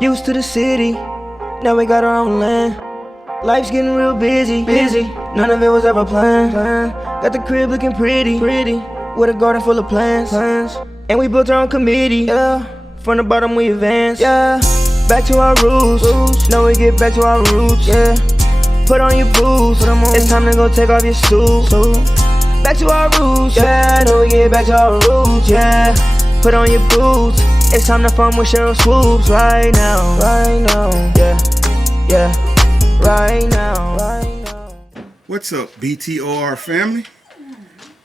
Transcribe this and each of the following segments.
Used to the city, now we got our own land. Life's getting real busy. None of it was ever planned. Got the crib looking pretty, with a garden full of plants. And we built our own committee, yeah. From the bottom we advance, yeah. Back to our roots, now we get back to our roots, yeah. Put on your boots, it's time to go take off your suit. Back to our roots, yeah. Now we get back to our roots, yeah. Put on your boots, it's time to farm with Cheryl Swoops right now, yeah, right now. What's up, BTOR family?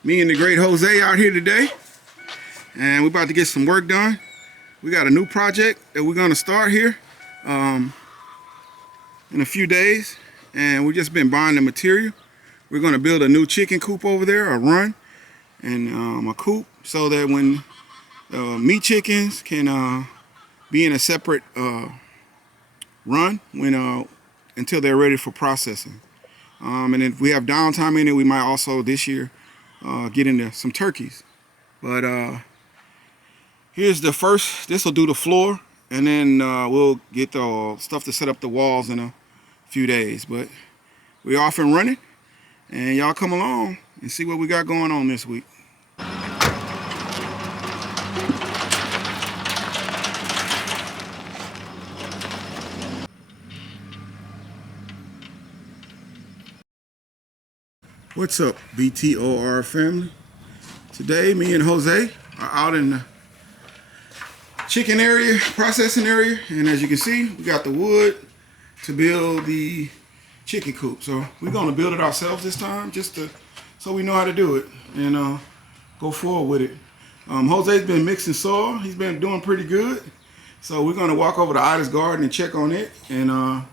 Me and the great Jose out here today, and we're about to get some work done. We got a new project that we're gonna start here in a few days, and we've just been buying the material. We're gonna build a new chicken coop over there, a run, and a coop, so that when meat chickens can be in a separate run until they're ready for processing. And if we have downtime in it, we might also this year get into some turkeys. But here's the first. This will do the floor, and then we'll get the stuff to set up the walls in a few days. But we're off and running, and y'all come along and see what we got going on this week. What's up, BTOR family? Today, me and Jose are out in the chicken area, processing area, and as you can see, we got the wood to build the chicken coop. So we're gonna build it ourselves this time, so we know how to do it and go forward with it. Jose's been mixing soil. He's been doing pretty good. So we're gonna walk over to Ida's garden and check on it and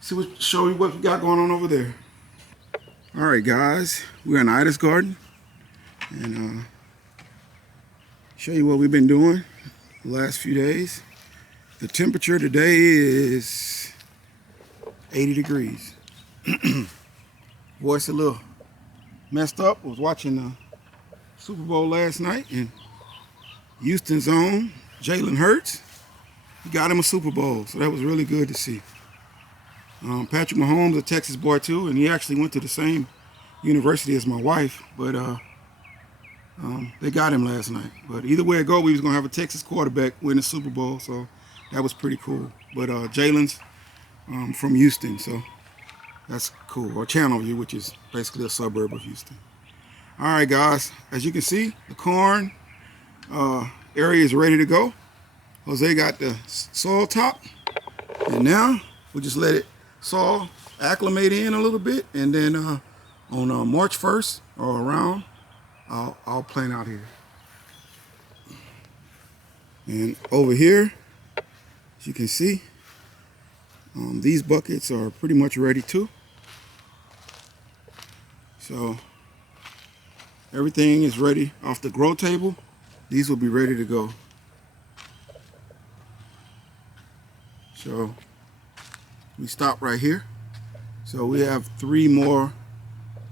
show you what we got going on over there. All right, guys, we're in Ida's garden, and show you what we've been doing the last few days. The temperature today is 80 degrees. Voice a little messed up. I was watching the Super Bowl last night, and Houston's own Jalen Hurts, he got him a Super Bowl, so that was really good to see. Patrick Mahomes, a Texas boy too, and he actually went to the same university as my wife, but they got him last night. But either way it go, we was gonna have a Texas quarterback win the Super Bowl, so that was pretty cool. But Jalen's from Houston, so that's cool. Or Channelview, which is basically a suburb of Houston. All right, guys, as you can see, the corn area is ready to go. Jose got the soil top, and now we just let it soil acclimate in a little bit, and then on March 1st or around, I'll plant out here. And over here, as you can see, these buckets are pretty much ready too. So everything is ready off the grow table. These will be ready to go. So we stop right here. So we have 3 more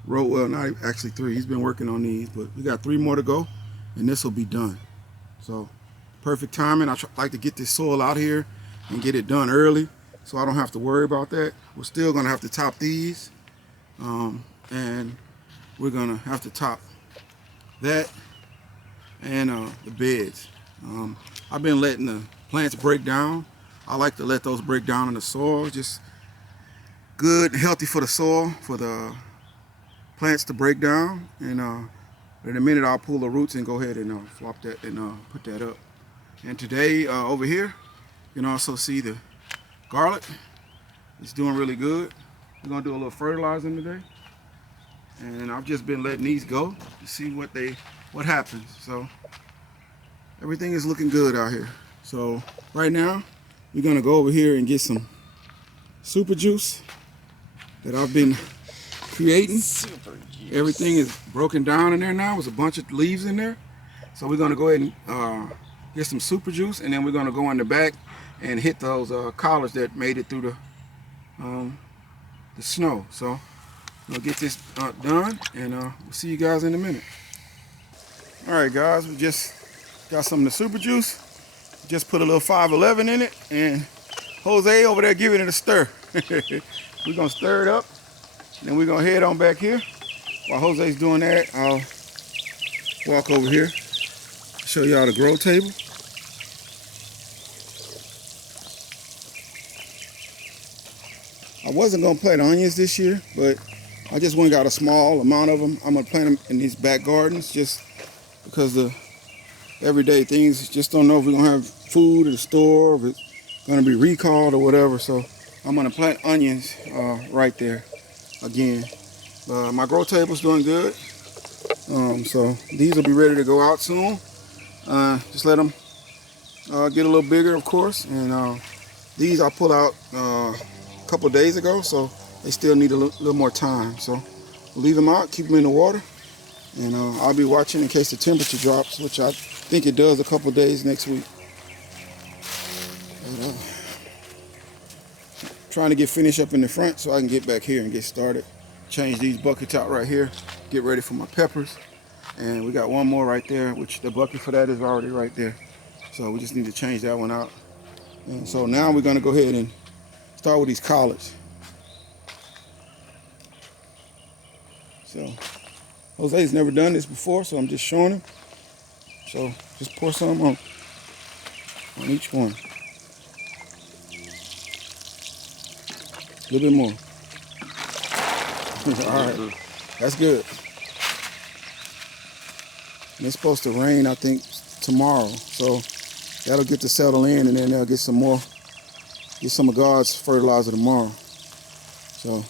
well, not actually 3. He's been working on these, but we got 3 more to go, and this will be done. So perfect timing. I like to get this soil out here and get it done early, so I don't have to worry about that. We're still gonna have to top these, and we're gonna have to top that and the beds. I've been letting the plants break down. I like to let those break down in the soil. Just good and healthy for the soil, for the plants to break down. And in a minute I'll pull the roots and go ahead and flop that and put that up. And today over here, you can also see the garlic. It's doing really good. We're gonna do a little fertilizing today. And I've just been letting these go to see what happens. So everything is looking good out here. So right now, we're gonna go over here and get some super juice that I've been creating. Everything is broken down in there now. There's a bunch of leaves in there. So we're gonna go ahead and get some super juice, and then we're gonna go in the back and hit those collars that made it through the snow. So we'll get this done, and we'll see you guys in a minute. All right, guys, we just got some of the super juice. Just put a little 511 in it, and Jose over there giving it a stir. We're gonna stir it up, and then we're gonna head on back here. While Jose's doing that, I'll walk over here, show y'all the grow table. I wasn't gonna plant onions this year, but I just went and got a small amount of them. I'm gonna plant them in these back gardens just because the everyday things, just don't know if we're gonna have food in the store, or if it's gonna be recalled or whatever. So I'm gonna plant onions right there again. My grow table's doing good. So these will be ready to go out soon. Just let them get a little bigger, of course. And these I pulled out a couple days ago, so they still need a little more time. So we'll leave them out, keep them in the water, and I'll be watching in case the temperature drops, which I think it does a couple days next week. And, trying to get finished up in the front so I can get back here and get started. Change these buckets out right here, get ready for my peppers. And we got one more right there, which the bucket for that is already right there. So we just need to change that one out. And so now we're gonna go ahead and start with these collards. So Jose's never done this before, so I'm just showing him. So just pour some on each one. A little bit more. All right, that's good. And it's supposed to rain, I think, tomorrow. So that'll get to settle in, and then they'll get some more, get some of God's fertilizer tomorrow. So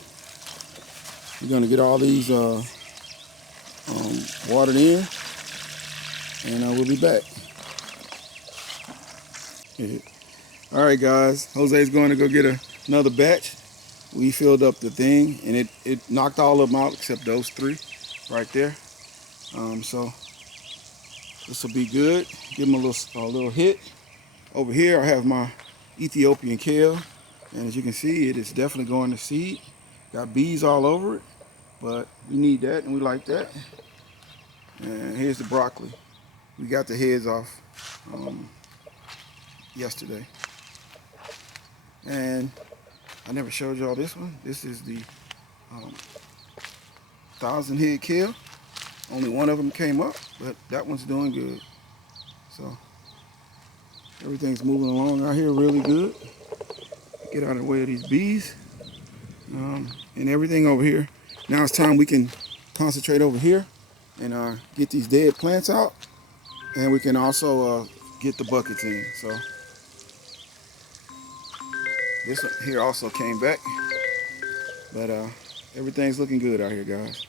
we're gonna get all these watered in, and we'll be back. All right, guys, Jose's going to go get another batch. We filled up the thing, and it knocked all of them out except those three right there. So this will be good. Give them a little hit. Over here I have my Ethiopian kale, and as you can see, it is definitely going to seed. Got bees all over it, but we need that and we like that. And here's the broccoli. We got the heads off yesterday. And I never showed y'all this one. This is the 1,000 head kale. Only one of them came up, but that one's doing good. So everything's moving along out here really good. Get out of the way of these bees. And everything over here. Now it's time we can concentrate over here and get these dead plants out. And we can also get the buckets in. So this one here also came back, but everything's looking good out here, guys.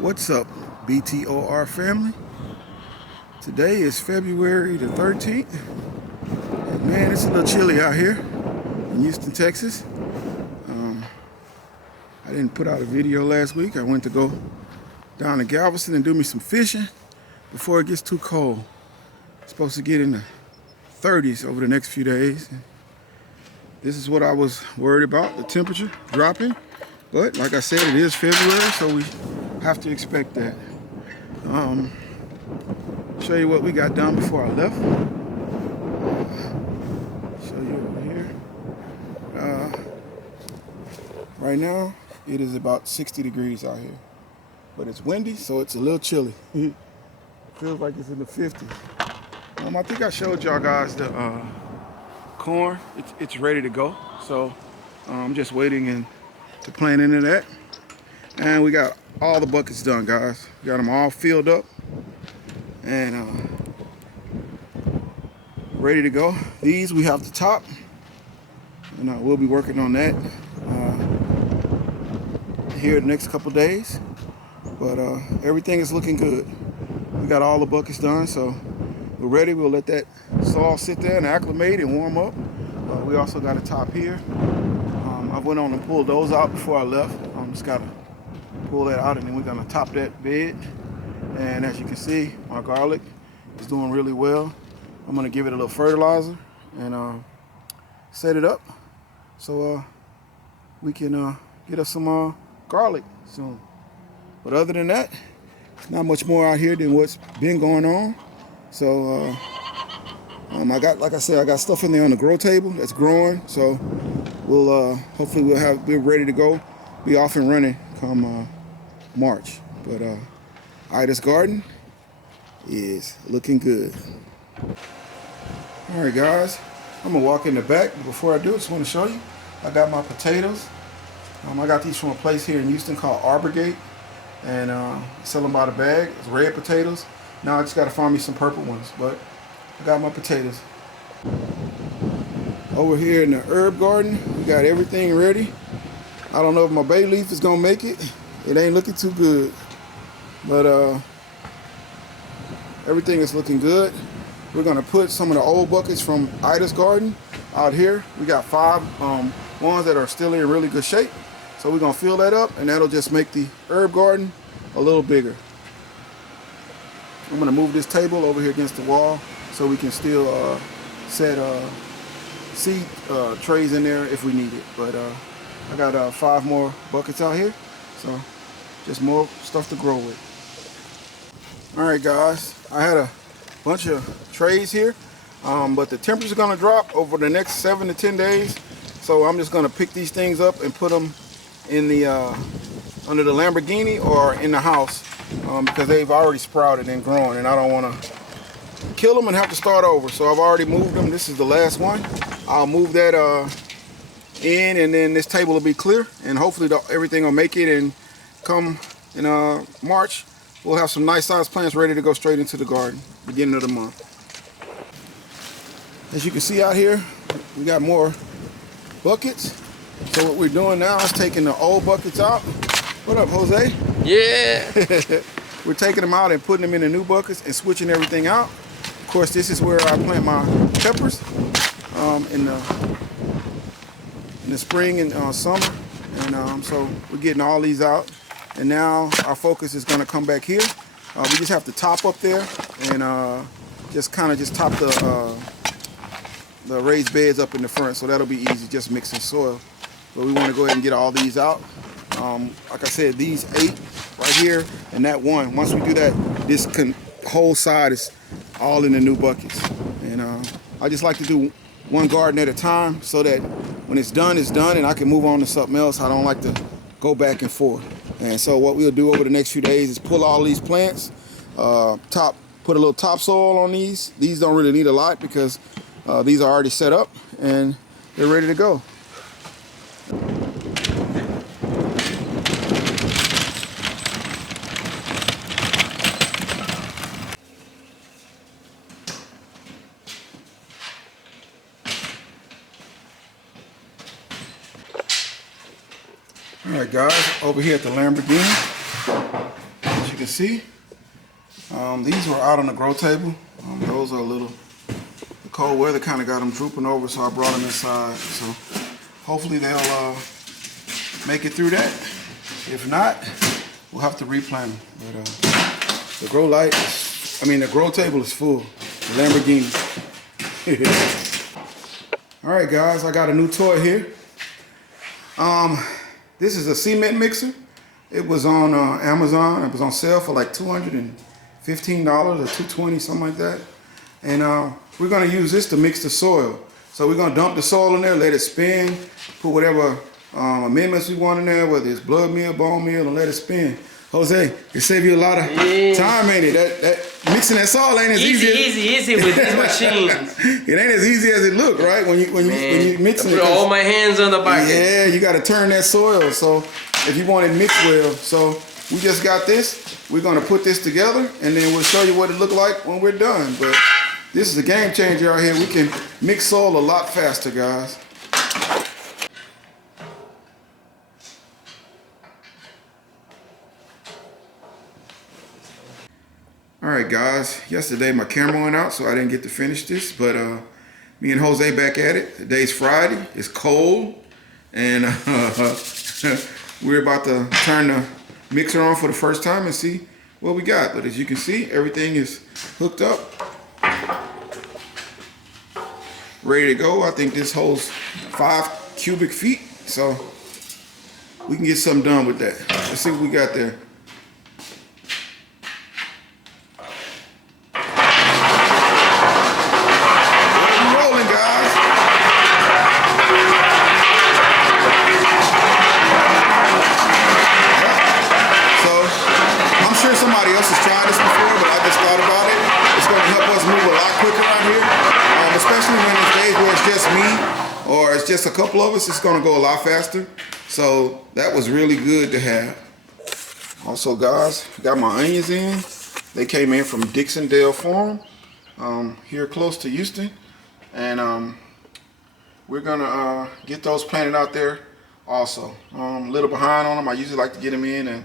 What's up, BTOR family? Today is February the 13th. And man, it's a little chilly out here in Houston, Texas. I didn't put out a video last week. I went to go down to Galveston and do me some fishing before it gets too cold. It's supposed to get in the 30s over the next few days. This is what I was worried about, the temperature dropping. But like I said, it is February, so we have to expect that. Show you what we got done before I left. Show you over here. Right now, it is about 60 degrees out here. But it's windy, so it's a little chilly. It feels like it's in the 50s. I think I showed y'all guys the corn. It's ready to go. So I'm just waiting to plant into that. And we got all the buckets done, guys. We got them all filled up and ready to go. These we have to top, and we'll be working on that here the next couple days. But everything is looking good. We got all the buckets done, so we're ready. We'll let that soil sit there and acclimate and warm up. We also got a top here. I went on and pulled those out before I left. Just gotta pull that out, and then we're gonna top that bed. And as you can see, my garlic is doing really well. I'm gonna give it a little fertilizer and set it up so we can get us some garlic soon. But other than that, not much more out here than what's been going on. So I got, like I said, I got stuff in there on the grow table that's growing. So we'll hopefully we're ready to go, be off and running come March. But Ida's garden is looking good. All right, guys, I'm gonna walk in the back. But before I do, I just want to show you. I got my potatoes. I got these from a place here in Houston called Arborgate, and sell them by the bag. It's red potatoes. Now I just got to find me some purple ones, but I got my potatoes. Over here in the herb garden, we got everything ready. I don't know if my bay leaf is gonna make it. It ain't looking too good, but everything is looking good. We're gonna put some of the old buckets from Ida's garden out here. We got 5 ones that are still in really good shape. So we're gonna fill that up, and that'll just make the herb garden a little bigger. I'm gonna move this table over here against the wall so we can still set seed trays in there if we need it. But I got 5 more buckets out here, so just more stuff to grow with. All right, guys, I had a bunch of trays here, but the temperature's gonna drop over the next 7 to 10 days. So I'm just gonna pick these things up and put them in the under the Lamborghini or in the house because they've already sprouted and grown, and I don't want to kill them and have to start over. So I've already moved them. This is the last one. I'll move that in, and then this table will be clear, and hopefully everything will make it, and come in March we'll have some nice sized plants ready to go straight into the garden beginning of the month. As you can see out here, we got more buckets. So what we're doing now is taking the old buckets out. What up, Jose? Yeah. We're taking them out and putting them in the new buckets and switching everything out. Of course, this is where I plant my peppers in the spring and summer. And so we're getting all these out. And now our focus is going to come back here. We just have to top up there and just top the raised beds up in the front. So that'll be easy, just mixing soil. But we want to go ahead and get all these out. Like I said, these 8 right here and that 1. Once we do that, this whole side is all in the new buckets. And I just like to do one garden at a time so that when it's done, and I can move on to something else. I don't like to go back and forth. And so what we'll do over the next few days is pull all these plants, put a little topsoil on these. These don't really need a lot because these are already set up and they're ready to go. All right, guys, over here at the Lamborghini, as you can see, these were out on the grow table. Those are a little, the cold weather kind of got them drooping over, so I brought them inside. So hopefully they'll make it through that. If not, we'll have to replant them. But the the grow table is full. The Lamborghini. All right, guys, I got a new toy here. This is a cement mixer. It was on Amazon. It was on sale for like $215 or $220, something like that. And we're gonna use this to mix the soil. So we're gonna dump the soil in there, let it spin, put whatever amendments we want in there, whether it's blood meal, bone meal, and let it spin. Jose, it save you a lot of time, ain't it? That mixing that soil ain't as easy. Easy with these machines. It ain't as easy as it look, right? When you mixing it. Put all my hands on the bucket. Yeah, you got to turn that soil. So if you want it mixed well, so we just got this. We're gonna put this together, and then we'll show you what it look like when we're done. But this is a game changer out here. We can mix soil a lot faster, guys. All right, guys, yesterday my camera went out, so I didn't get to finish this, but me and Jose back at it. Today's Friday, it's cold, and we're about to turn the mixer on for the first time and see what we got. But as you can see, everything is hooked up, ready to go. I think this holds 5 cubic feet, so we can get something done with that. Let's see what we got there. somebody else has tried this before, but I just thought about it. It's going to help us move a lot quicker out here, especially when it's days where it's just me or it's just a couple of us. It's going to go a lot faster. So that was really good to have. Also, guys, got my onions in. They came in from Dixondale Farm here close to Houston, and we're gonna get those planted out there also. A little behind on them. I usually like to get them in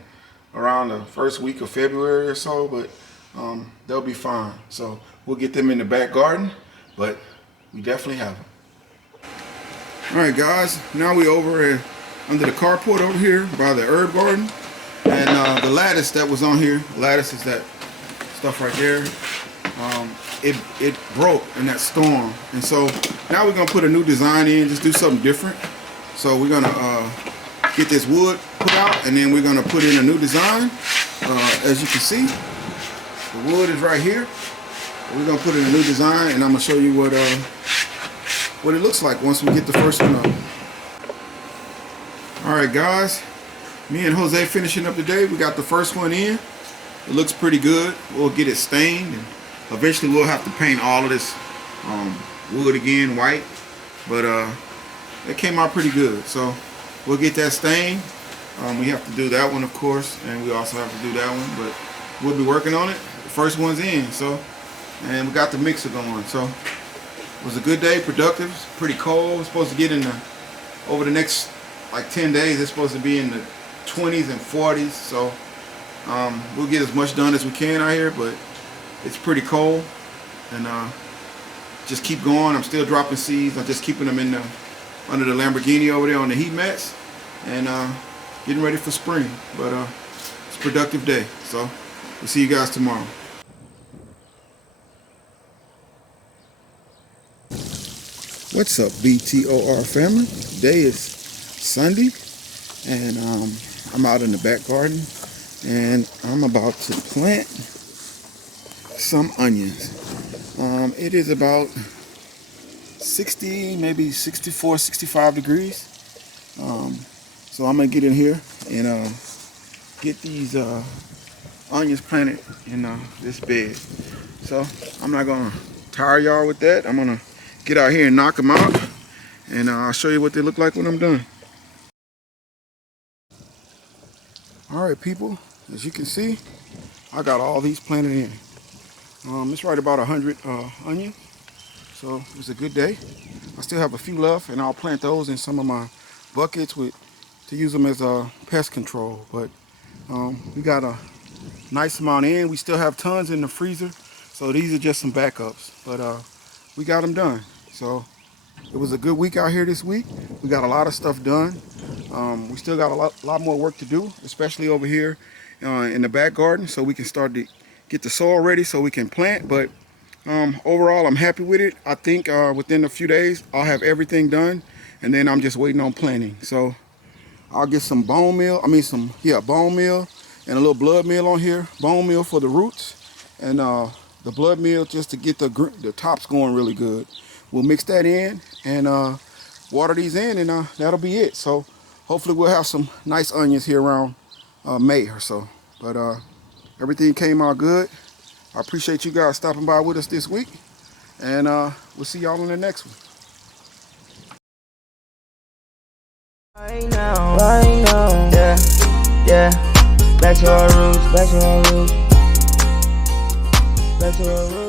around the first week of February or so, but they'll be fine. So we'll get them in the back garden, but we definitely have them. All right, guys, now we over under the carport over here by the herb garden, and the lattice that was on here. Lattice is that stuff right there. It broke in that storm, and so now we're gonna put a new design in, just do something different. So we're gonna get this wood put out, and then we're gonna put in a new design. As you can see, the wood is right here. We're gonna put in a new design, and I'm gonna show you what it looks like once we get the first one up. All right, guys, me and Jose finishing up today. We got the first one in. It looks pretty good. We'll get it stained, and eventually we'll have to paint all of this wood again white, but it came out pretty good. So we'll get that stained. We have to do that one, of course, and we also have to do that one, but we'll be working on it. The first one's in, so, and we got the mixer going. So it was a good day, productive. It's pretty cold. It's supposed to get over the next like 10 days, it's supposed to be in the 20s and 40s. So we'll get as much done as we can out here, but it's pretty cold, and just keep going. I'm still dropping seeds. I'm just keeping them under the Lamborghini over there on the heat mats, and getting ready for spring. But it's a productive day, so we'll see you guys tomorrow. What's up, BTOR family? Today is Sunday, and I'm out in the back garden, and I'm about to plant some onions. It is about 60, maybe 64, 65 degrees. So I'm gonna get in here and get these onions planted in this bed. So I'm not gonna tire y'all with that. I'm gonna get out here and knock them out, and I'll show you what they look like when I'm done. All right, people, as you can see, I got all these planted in. It's right about 100 onions, so it was a good day. I still have a few left, and I'll plant those in some of my buckets to use them as pest control. But we got a nice amount in. We still have tons in the freezer, so these are just some backups. But we got them done. So it was a good week out here this week. We got a lot of stuff done. We still got a lot more work to do, especially over here in the back garden, so we can start to get the soil ready so we can plant. But overall, I'm happy with it. I think within a few days I'll have everything done, and then I'm just waiting on planting. So I'll get some bone meal, bone meal and a little blood meal on here. Bone meal for the roots, and the blood meal just to get the tops going really good. We'll mix that in and water these in, and that'll be it. So hopefully we'll have some nice onions here around May or so. But everything came out good. I appreciate you guys stopping by with us this week, and we'll see y'all in the next one. Right now, yeah, back to our roots, back to our roots, back to our roots.